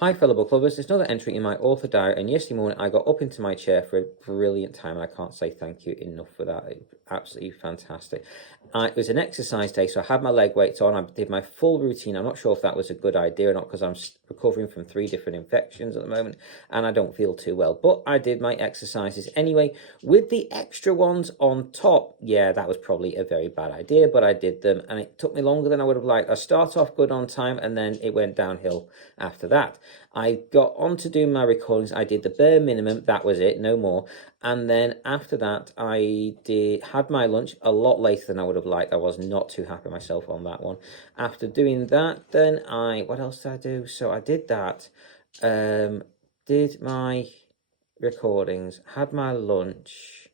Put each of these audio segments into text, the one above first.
Hi, fellow book lovers. There's another entry in my author diary, and yesterday morning I got up into my chair for a brilliant time, and I can't say thank you enough for that. It was absolutely fantastic. It was an exercise day, so I had my leg weights on. I did my full routine. I'm not sure if that was a good idea or not because I'm recovering from 3 different infections at the moment, and I don't feel too well. But I did my exercises anyway, with the extra ones on top. Yeah, that was probably a very bad idea, but I did them, and it took me longer than I would have liked. I started off good on time, and then it went downhill after that. I got on to do my recordings. I did the bare minimum. That was it, no more. And then after that, I had my lunch a lot later than I would have liked. I was not too happy myself on that one. After doing that, then what else did I do? So I did that, did my recordings, had my lunch.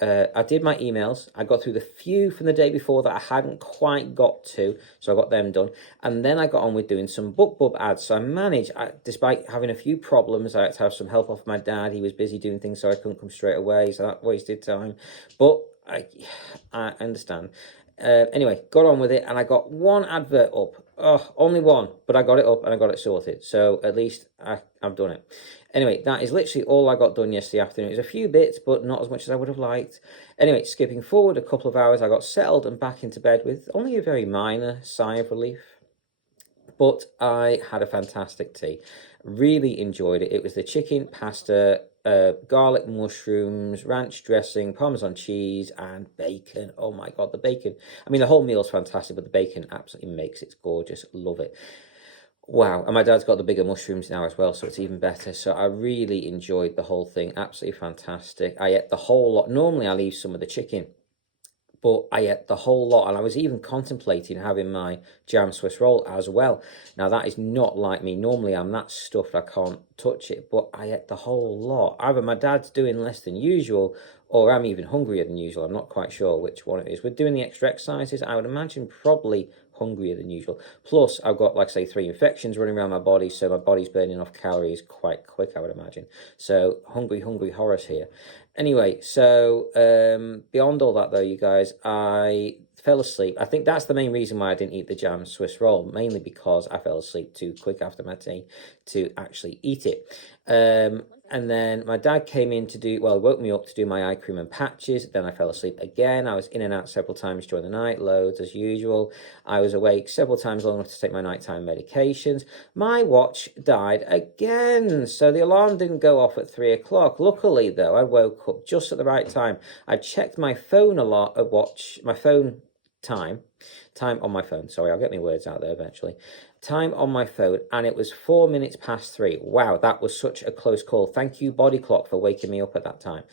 I did my emails. I got through the few from the day before that I hadn't quite got to, so I got them done. And then I got on with doing some BookBub ads. So I managed, despite having a few problems, I had to have some help off my dad. He was busy doing things, so I couldn't come straight away, so that wasted time. But I understand. Anyway, got on with it, and I got one advert up. Oh, only one, but I got it up and I got it sorted. So at least I've done it. Anyway, that is literally all I got done yesterday afternoon. It was a few bits, but not as much as I would have liked. Anyway, skipping forward a couple of hours, I got settled and back into bed with only a very minor sigh of relief. But I had a fantastic tea. Really enjoyed it. It was the chicken, pasta, garlic mushrooms, ranch dressing, Parmesan cheese, and bacon. Oh my God, the bacon. I mean, the whole meal's fantastic, but the bacon absolutely makes it gorgeous. Love it. Wow, and my dad's got the bigger mushrooms now as well, so it's even better. So I really enjoyed the whole thing. Absolutely fantastic. I ate the whole lot. Normally I leave some of the chicken, but I ate the whole lot, and I was even contemplating having my jam Swiss roll as well. Now, that is not like me. Normally, I'm that stuffed I can't touch it, but I ate the whole lot. Either my dad's doing less than usual, or I'm even hungrier than usual. I'm not quite sure which one it is. We're doing the extra exercises. I would imagine probably hungrier than usual. Plus, I've got, like, say, 3 infections running around my body, so my body's burning off calories quite quick, I would imagine. So, hungry Horace here. Anyway, so beyond all that, though, you guys, I fell asleep. I think that's the main reason why I didn't eat the jam Swiss roll, mainly because I fell asleep too quick after my tea to actually eat it. And then my dad came in woke me up to do my eye cream and patches. Then I fell asleep again. I was in and out several times during the night, loads as usual. I was awake several times long enough to take my nighttime medications. My watch died again, so the alarm didn't go off at 3 o'clock. Luckily, though, I woke up just at the right time. I checked my phone my phone time on my phone. Sorry, I'll get my words out there eventually. Time on my phone, and it was 4 minutes past 3. Wow, that was such a close call. Thank you, body clock, for waking me up at that time.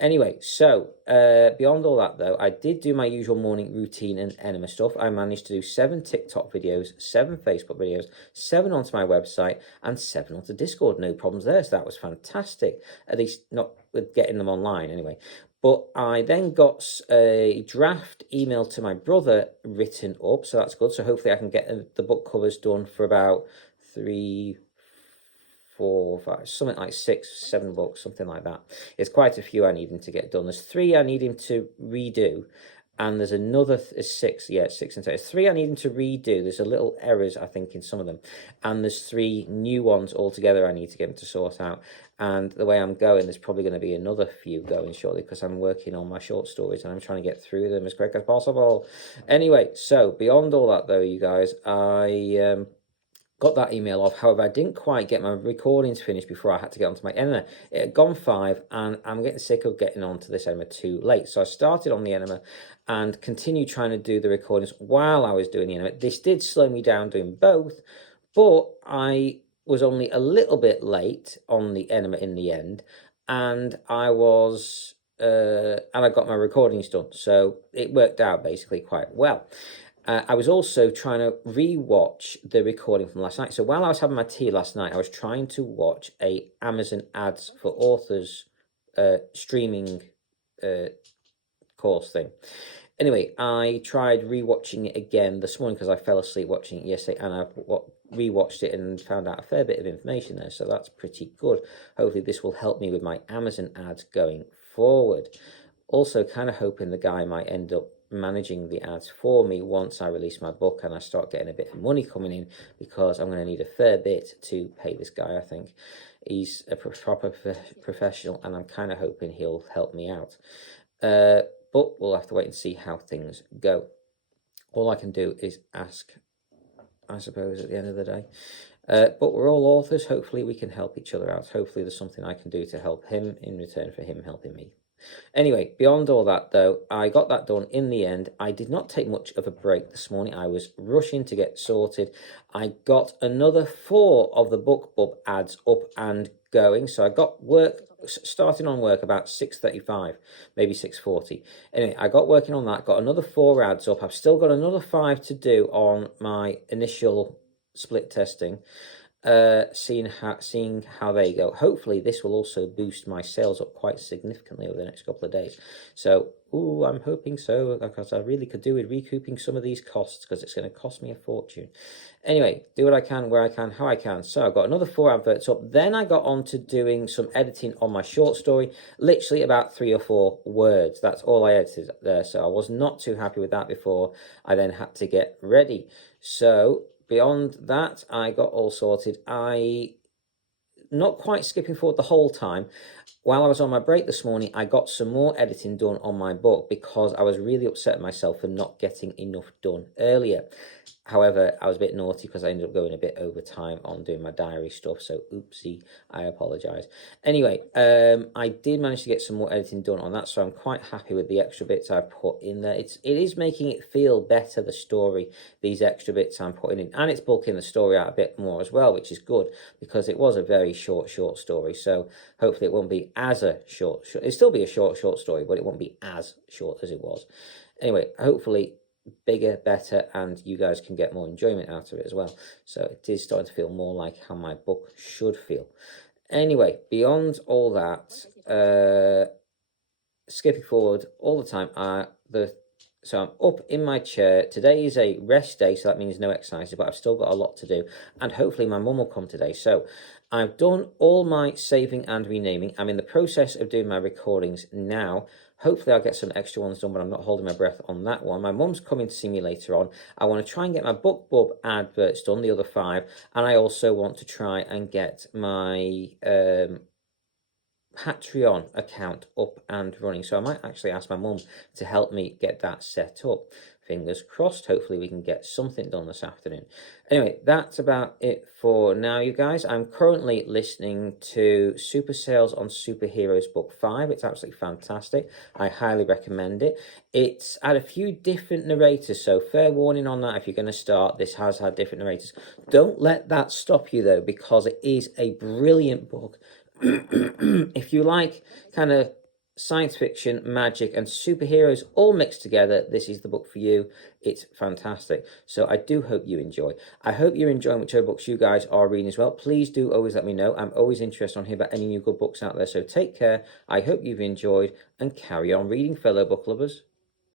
Anyway, so beyond all that, though, I did do my usual morning routine and enema stuff. I managed to do 7 TikTok videos, 7 Facebook videos, 7 onto my website, and 7 onto Discord. No problems there, so that was fantastic. At least not with getting them online, anyway. But I then got a draft email to my brother written up, so that's good. So hopefully I can get the book covers done for about 3, 4, 5, something like 6, 7 books, something like that. It's quite a few I need him to get done. There's 3 I need him to redo, and there's another 6. Yeah, 6 and 10. There's 3 I need him to redo. There's a little errors, I think, in some of them, and there's 3 new ones altogether I need to get him to sort out. And the way I'm going, there's probably going to be another few going shortly because I'm working on my short stories and I'm trying to get through them as quick as possible. Anyway, so beyond all that, though, you guys, I got that email off. However, I didn't quite get my recordings finished before I had to get onto my enema. It had gone 5, and I'm getting sick of getting onto this enema too late. So I started on the enema and continued trying to do the recordings while I was doing the enema. This did slow me down doing both, but I was only a little bit late on the enema in the end, and I was and I got my recordings done, so it worked out basically quite well. I was also trying to re-watch the recording from last night. So while I was having my tea last night, I was trying to watch a Amazon Ads for Authors streaming course thing. Anyway, I tried re-watching it again this morning because I fell asleep watching it yesterday, and I re-watched it and found out a fair bit of information there, so that's pretty good. Hopefully this will help me with my Amazon ads going forward. Also kind of hoping the guy might end up managing the ads for me once I release my book and I start getting a bit of money coming in, because I'm going to need a fair bit to pay this guy. I think he's a proper professional, and I'm kind of hoping he'll help me out. But we'll have to wait and see how things go. All I can do is ask, I suppose, at the end of the day. But we're all authors. Hopefully we can help each other out. Hopefully there's something I can do to help him in return for him helping me. Anyway, beyond all that, though, I got that done in the end. I did not take much of a break this morning. I was rushing to get sorted. I got another 4 of the BookBub ads up and going. So I got work, starting on work about 6:35, maybe 6:40. Anyway, I got working on that, got another 4 ads up. I've still got another 5 to do on my initial split testing. Seeing how they go. Hopefully this will also boost my sales up quite significantly over the next couple of days. So I'm hoping so, because I really could do with recouping some of these costs, because it's going to cost me a fortune. Anyway, do what I can, where I can, how I can. So I got another 4 adverts up. Then I got on to doing some editing on my short story, literally about 3 or 4 words. That's all I edited there. So I was not too happy with that before I then had to get ready. So beyond that, I got all sorted. Not quite skipping forward the whole time. While I was on my break this morning, I got some more editing done on my book, because I was really upset at myself for not getting enough done earlier. However, I was a bit naughty because I ended up going a bit over time on doing my diary stuff, so oopsie, I apologise. Anyway, I did manage to get some more editing done on that, so I'm quite happy with the extra bits I've put in there. It is making it feel better, the story, these extra bits I'm putting in, and it's bulking the story out a bit more as well, which is good, because it was a very short story, so hopefully it won't be as a short. It'll still be a short story, but it won't be as short as it was. Anyway, hopefully bigger, better, and you guys can get more enjoyment out of it as well. So it is starting to feel more like how my book should feel. Anyway, beyond all that, skipping forward all the time, so I'm up in my chair. Today is a rest day, so that means no exercises, but I've still got a lot to do, and hopefully my mum will come today. So I've done all my saving and renaming. I'm in the process of doing my recordings now. Hopefully I'll get some extra ones done, but I'm not holding my breath on that one. My mum's coming to see me later on. I want to try and get my BookBub adverts done, the other 5, and I also want to try and get my Patreon account up and running. So I might actually ask my mum to help me get that set up. Fingers crossed. Hopefully we can get something done this afternoon. Anyway, that's about it for now, you guys. I'm currently listening to Super Sales on Superheroes Book 5. It's absolutely fantastic. I highly recommend it. It's had a few different narrators, so fair warning on that if you're going to start. This has had different narrators. Don't let that stop you, though, because it is a brilliant book. If you like kind of science fiction, magic, and superheroes all mixed together, this is the book for you. It's fantastic. So I do hope you enjoy. I hope you're enjoying whichever books you guys are reading as well. Please do always let me know. I'm always interested on hearing about any new good books out there. So take care. I hope you've enjoyed, and carry on reading, fellow book lovers.